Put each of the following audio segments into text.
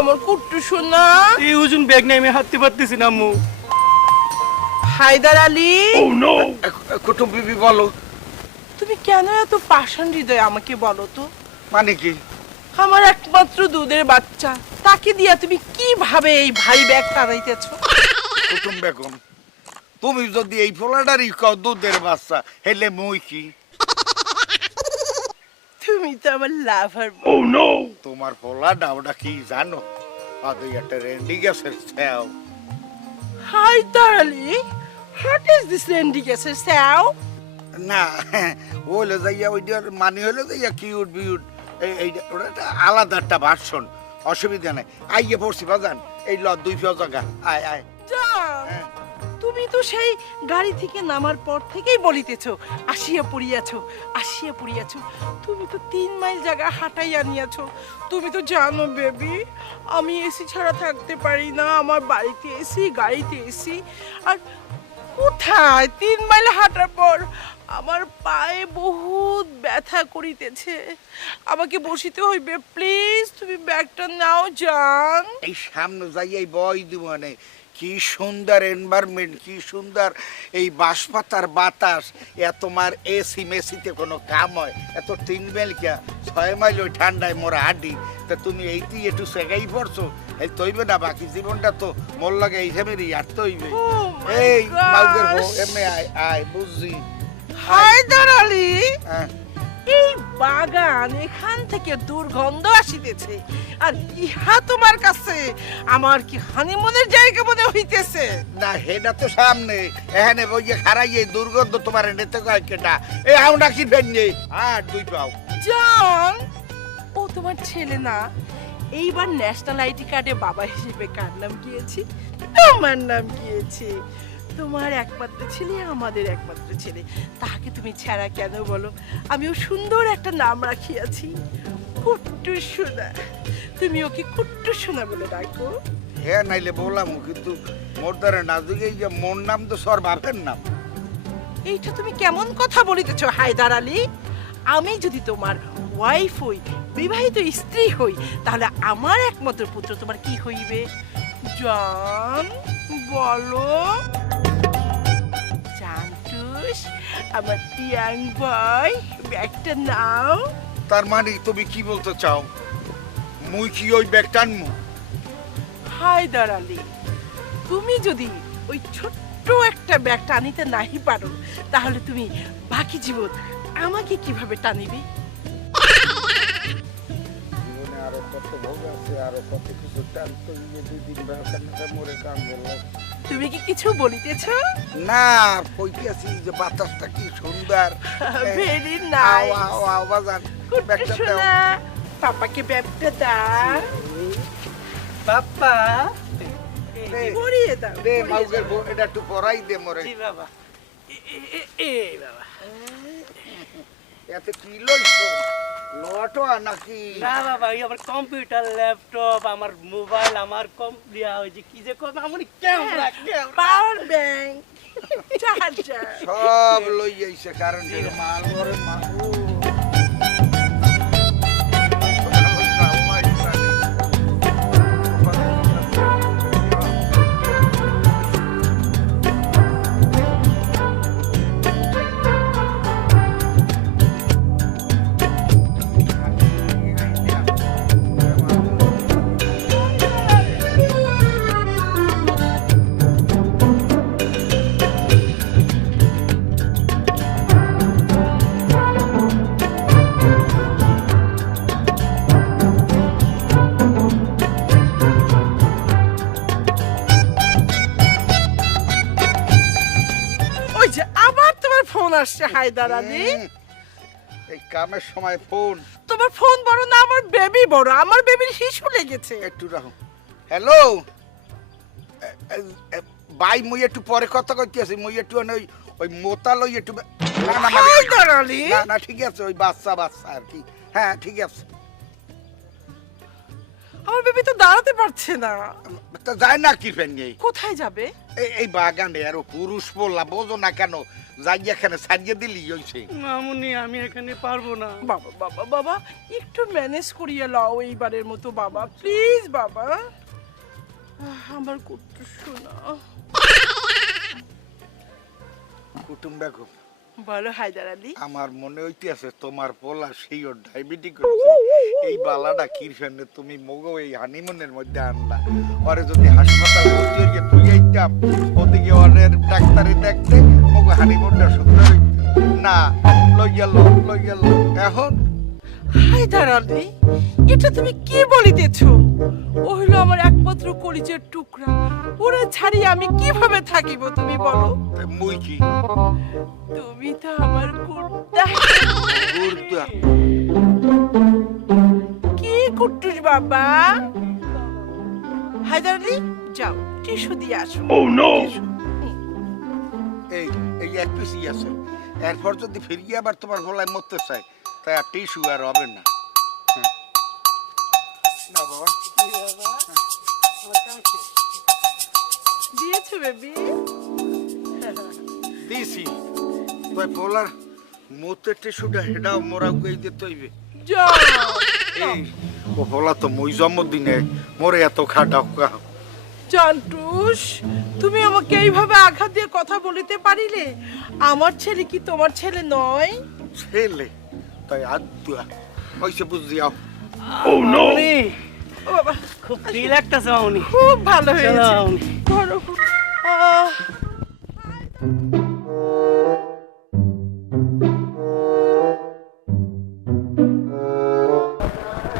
আমার কুট্টু সোনা। এই ওজন ব্যাগ নিয়ে আমি হাঁটতে পারতেছি না আম্মু। হায়দার আলী। কুটুম বিবি বলো। তুমি কেন এত পাষাণ হৃদয় আমাকে বলো তো? মানে কি? আমার একমাত্র দুধের বাচ্চা। তাকে দিয়া তুমি কীভাবে এই ভারী ব্যাগ টানাইতেছো? কুটুম বেগম তুমি যদি এই ফোলাটারই দুধের বাচ্চা হেলে মুই কি? তুমি তো আমার লাভার তোমার ফোলাটা ওটা কি জানো? আদৌ একটা রেন্ডি গেছে স্যাও। Hyder Ali what is this Randy গেছে স্যাও? না ওইলে যাইয়া ওইটার মানে হলে যাইয়া কিউট বিউট। এই ওটা একটা আলাদা একটা ভার্সন অসুবিধা নাই। আইয়ে পড়ছি বাজান। এই ল দুই ফিও জায়গা আয় আয়। তুমি তো সেই গাড়ি থেকে নামার পর থেকেই বলিতেছ, আসিয়া পড়িয়াছ আসিয়া পড়িয়াছ। তুমি তো তিন মাইল জায়গা হাঁটাই আনিয়াছো। তুমি তো জানো বেবি, আমি এসি ছাড়া থাকতে পারি না, আমার বাড়িতে এসি, গাড়িতে এসি। আর কোথায় তিন মাইল হাঁটার পর? আমার পায়ে বহুত ব্যথা করিতেছে। আমাকে বসিতে হইবে, প্লিজ তুমি ব্যাগটা নাও, যান। এই সামনে যাই এই বই দিব মানে কি সুন্দর এনভায়রনমেন্ট কি সুন্দর এই বাঁশপাতার বাতাস। এ তোমার এসি মেসিতে কোনো কাম হয়? এত তিন মাইল কিয়া? ছয় মাইল ওই ঠান্ডায় মোরা হাঁটি তা তুমি এইতেই একটু সেগাই পড়ছো? এই তৈবে না বাকি জীবনটা তো মোর লাগে এই হেমেরই আর তৈবে। Oh এই মাউগের বউ! এমনি আয় আয় বুঝছি। হায়দার আলী হ্যাঁ। এই বাগান এখান থেকে দুর্গন্ধ আসিতেছে। আর ইহা তোমার কাছে আমার কি হানিমুনের জায়গা মনে হইতেছে? না হেডা তো সামনে। এখানে বইয়ে খারাই এই দুর্গন্ধ তোমার কয় কেটা? আও আর দুই পাও। জান! ও তোমার ছেলে না। এইবার ন্যাশনাল আইডি কার্ডে বাবা হিসেবে কার নাম গিয়েছি? তোমার নাম গিয়েছে। তোমার একমাত্র ছেলে আমাদের একমাত্র ছেলে। তাকে তুমি ছাড়া কেন বলো? আমিও সুন্দর একটা নাম রাখিয়াছি। কুট্টু সোনা তুমি ওকে কুট্টু সোনা বলে ডাকো। হ্যাঁ নাইলে বললাম কিন্তু মোর দ্বারা না দিকে যে মোর নাম তো সর বাপের নাম। এইটা তুমি কেমন কথা বলিতেছ হায়দার আলী? আমি যদি তোমার ওয়াইফ হই বিবাহিত স্ত্রী হই তাহলে আমার একমাত্র পুত্র তোমার কি হইবে? জান বলো। আমার ইয়াং বয় ব্যাগটা নাও। তার মানে তুমি কি বলতে চাও? মুই কি ওই ব্যাগ টানমু হায়দার আলী তুমি যদি ওই ছোট্ট একটা ব্যাগ টানিতে নাহি পারো তাহলে তুমি বাকি জীবন আমাকে কীভাবে টানিবে? জীবনে আরও কত ভোগ আছে আরও কত কিছু টানতে গিয়ে দুই দিন ব্যবসা মরে কাম গেল তুমি কি কিছু বলিতেছ? না কইতে আছি যে বাতাসটা কি সুন্দর। Very nice. আও আও বাজান ব্যাগটা দাও। পাপাকে ব্যাগটা দাও। পাপ্পা দে, পরিয়ে দাও। বউ এটা একটু পরাই দে মরে। জি বাবা। এ- বাবা। এতে কি লইছো? লটো নাকি? না বাবা আমার কম্পিউটার ল্যাপটপ আমার মোবাইল আমার কম দিয়া হয়েছে কি যে কম আমার camera camera power bank charger সব লই যাইছে কারেন্টের মাল মরে মাল আসছে হায়দার আলী? এই কামের সময় ফোন। তোমার ফোন বড় না আমার বেবি বড়। আমার বেবির শিশু লেগেছে। একটু রাখো। হ্যালো? ভাই মুই একটু পরে কথা কইতে আছি মুই একটু ওই ওই মোতা লই একটু না না ঠিক আছে ওই বাচ্চা বাচ্চা আর কি। হ্যাঁ ঠিক আছে। আমার বেবি তো দাঁড়াতে পারছে না। তা যায় না কি ফেঙ্গে কোথায় যাবে? এই এই বাগানে আরও পুরুষ বললা বোঝো না কেন যাই এখানে সারিয়ে দিলি হইছে। মামুনি আমি এখানে পারব না। বাবা বাবা বাবা একটু ম্যানেজ করিয়ে লাও এইবারের মতো বাবা। প্লিজ বাবা। আমার কুট্টু শোনা কুটুম বেগম বলো আমার মনে হইতেছে তোমার পোলা সেই ডায়াবেটিক এই বালাটা কিরফেনে তুমি মগো এই হানিমুনের মধ্যে আনলা। ওরে যদি হাসপাতাল ভর্তি তুই ওদিকে ওরের ডাক্তারে দেখতে, মগো হানিমুনটা সুন্দর না লই গেল লই গেল এখন আলী এটা তুমি কি বলিতেছ? ও হলো আমার একমাত্র কলিজের টুকরা। ওরে ছাড়িয়ে আমি কীভাবে থাকিব তুমি বলো? মুই কি? তুমি তো আমার কুর্তা। গুরদা কি কুট্টুস বাবা? হায়দার আলী যাও টিস্যু দিয়ে আসো। এই এই এক পিসই আছে। এরপর যদি ফিরিয়ে আবার তোমার গলায় মরতে চাই তাই আর টিস্যু আর হবে না। বেবি। দিছি। তাই বলার মতে টিস্যুটা হেডাও মোরা গই এই ও হলা তো মই জন্মদিনে মোরে এত খাটাও কা জান্টুস তুমি আমাকে এইভাবে আঘাত দিয়ে কথা বলিতে পারিলে? আমার ছেলে কি তোমার ছেলে নয়? ছেলে? তাই আদুয়া ওইসে বুঝি আও। ও বাবা খুব ফ্রি লাগতেছে মামুনি। খুব ভালো হয়েছে। ধরো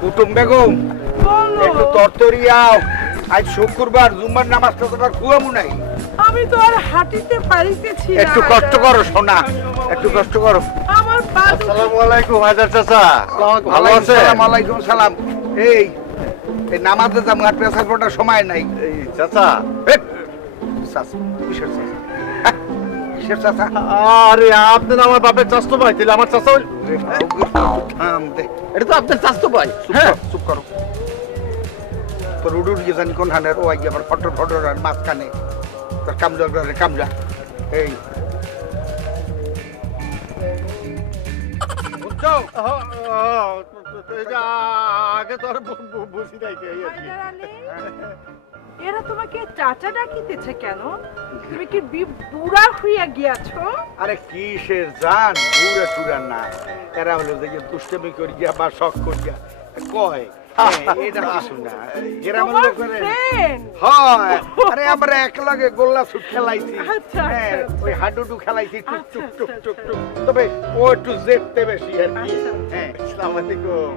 কুটুম বেগম একটু তরতরি আও। আজ শুক্রবার জুম্মার নামাজটা তোমার কুয়ামু নাই। আমি তো আর হাঁটিতে পারিতেছি না। একটু কষ্ট করো সোনা। একটু কষ্ট করো। আমার পা আসসালামু আলাইকুম হায়দার চাচা। ভালো আছেন? সালাম আলাইকুম সালাম। এই এই নামাজে যাব আর পেশার সময় নাই। এই চাচা। চাচা, কিসের চাচা? হ্যাঁ, কিসের চাচা? আরে আপনি না আমার বাপের চাস্তো ভাই তাহলে আমার চাচা রে, এটা তো আপনার চাস্তো ভাই। হ্যাঁ। চুপ করো। তোর উডুর গিয়ে জানি কোন হানের ও আই আবার ফটর ফটর আর মাঝখানে। তোর কামজা করে কামজা এই। আগে তো আর বু- বু- বুঝি নাই এরা তোমাকে চাচা ডাকিতেছে কেন? তুমি কি বুড়া হইয়া গিয়াছো? আরে কিসের জান? বুড়া টুরা না। এরা হলো যে দুষ্টমি করিয়া বা শখ করিয়া। কয়? এটা কিছু না। গ্রামের লোকের হয়। আরে আমরা একলগে গোল্লা শুট খেলাইছি। আচ্ছা, হ্যাঁ আচ্ছা, ওই হাডুডু খেলাইছি টুক আচ্ছা, টুক টুক আচ্ছা, টুক। টুক তবে ও একটু জেদতে বেশি আর কি। আচ্ছা, হ্যাঁ আসসালামু আলাইকুম।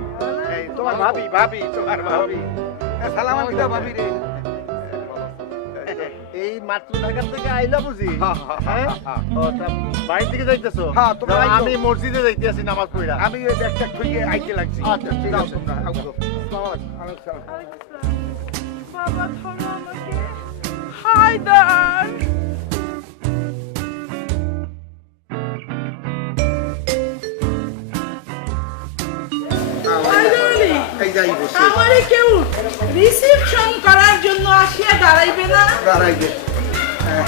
তোমার ভাবি ভাবি তোমার ভাবি। হ্যাঁ, সালাম আলাইকুম ভাবি রে। এই মাত্র ঢাকার থেকে আইলা বুঝি? হ্যাঁ, বাইরে থেকে যাইতেছো? হ্যাঁ। আমি মসজিদে যাইতেছি নামাজ পড়া আমি ওই ব্যাগটা খুঁজে আইতে লাগছি। আচ্ছা, ঠিক আছে। বাবা ধরো আমাকে। হায়দার! আমারে কেউ রিসেপশন করার জন্য আসিয়া দাঁড়াইবে না? দাঁড়াইবে। হ্যাঁ।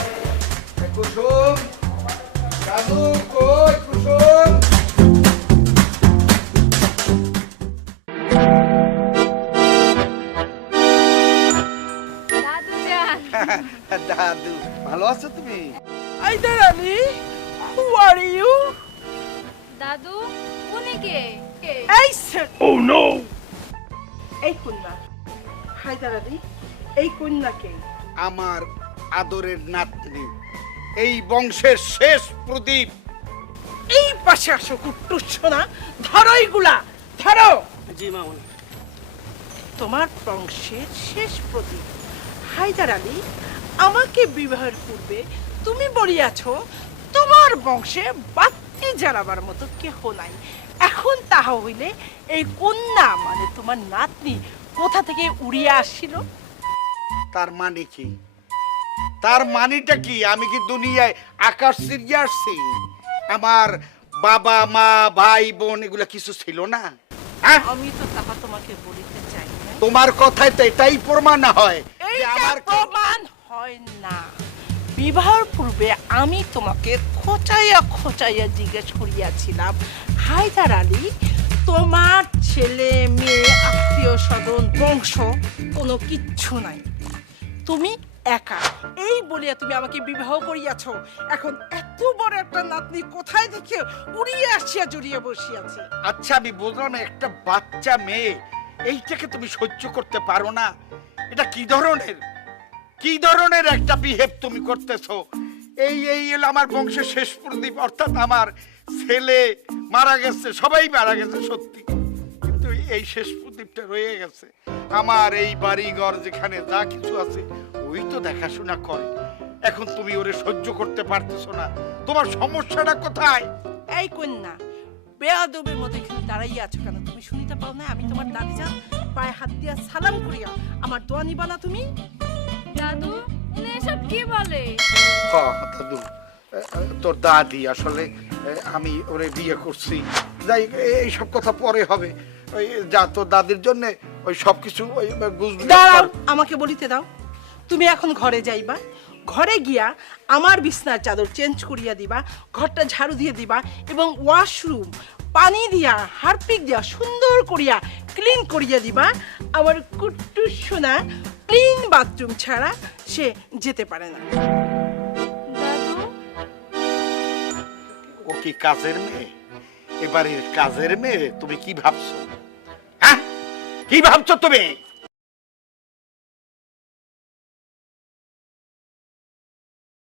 কুসুম হায়দার আলী এই কন্যাকে। আমার আদরের নাতনি এই বংশের শেষ প্রদীপ। এই পাশে আসো কুট্টুস ধরো এইগুলা ধরো। জি মামুনি তোমার বংশের শেষ প্রদীপ। হায়দার আলী আমাকে বিবাহের পূর্বে তুমি বলিয়াছ তোমার বংশে বাতি জ্বালাবার মতো কেহ নাই। এখন তাহা হইলে এই কন্যা মানে তোমার নাতনি কোথা থেকে উড়িয়া আসছিল? তার মানে কি? তার মানেটা কি? আমি কি দুনিয়ায় আকাশ সিরিয়ে আসছি? আমার বাবা মা ভাই বোন এগুলা কিছু ছিল না? হ্যাঁ আমি তো তাহা তোমাকে বলিতে চাই নাই। তোমার কথায় তো এটাই প্রমাণ হয় যে এইটা আমার প্রমাণ হয় না। বিবাহের পূর্বে আমি তোমাকে খোঁচাইয়া খোঁচাইয়া জিজ্ঞেস করিয়াছিলাম হায়দার আলী তোমার ছেলে, মেয়ে, আত্মীয় স্বজন, বংশ, কোনো কিচ্ছু নাই। তুমি একা। এই বলিয়া তুমি আমাকে বিবাহ করিয়াছ। এখন এত বড় একটা নাতনি কোথায় দেখে উড়িয়ে আসিয়া জড়িয়ে বসিয়াছে? আচ্ছা আমি বললাম একটা বাচ্চা মেয়ে। এইটাকে তুমি সহ্য করতে পারো না। এটা কি ধরনের? কি ধরনের একটা বিহেভ তুমি করতেছো? এই এই এলো আমার বংশের শেষ প্রদীপ, অর্থাৎ আমার ছেলে মারা গেছে সবাই মারা গেছে সত্যি। কিন্তু এই শেষ প্রদীপটা রয়ে গেছে। আমার এই বাড়ি ঘর যেখানে যা কিছু আছে ওই তো দেখাশোনা করে। এখন তুমি ওরে সহ্য করতে পারতেছো না। তোমার সমস্যাটা কোথায়? এই কন্যা বেয়াদবের মতো এখানে দাঁড়াইয়া আছো কেন? তুমি শুনিতে পাও না? আমি তোমার দাদি যান পায়ে হাত দিয়া সালাম করিয়া আমার দোয়া নিবা না তুমি? দাদু এসব কি বলে? হ দাদু। তোর দাদি আসলে আমি ওরে বিয়ে করছি। যাই এইসব কথা পরে হবে। ওই যা তোর দাদির জন্য, ওই সব কিছু ওই দাঁড়াও, আমাকে বলিতে দাও। তুমি এখন ঘরে যাইবা, ঘরে গিয়া আমার বিছনার চাদর চেঞ্জ করিয়া দিবা, ঘরটা ঝাড়ু দিয়ে দিবা এবং ওয়াশরুম পানি দিয়া, হারপিক দিয়া সুন্দর করিয়া ক্লিন করিয়া দিবা। আমার কুট্টু সোনা ক্লিন বাথরুম ছাড়া সে যেতে পারে না। ও কি কাজের মেয়ে? এবারের কাজের মেয়ে তুমি কি ভাবছ? হ্যাঁ? কি ভাবছ তুমি?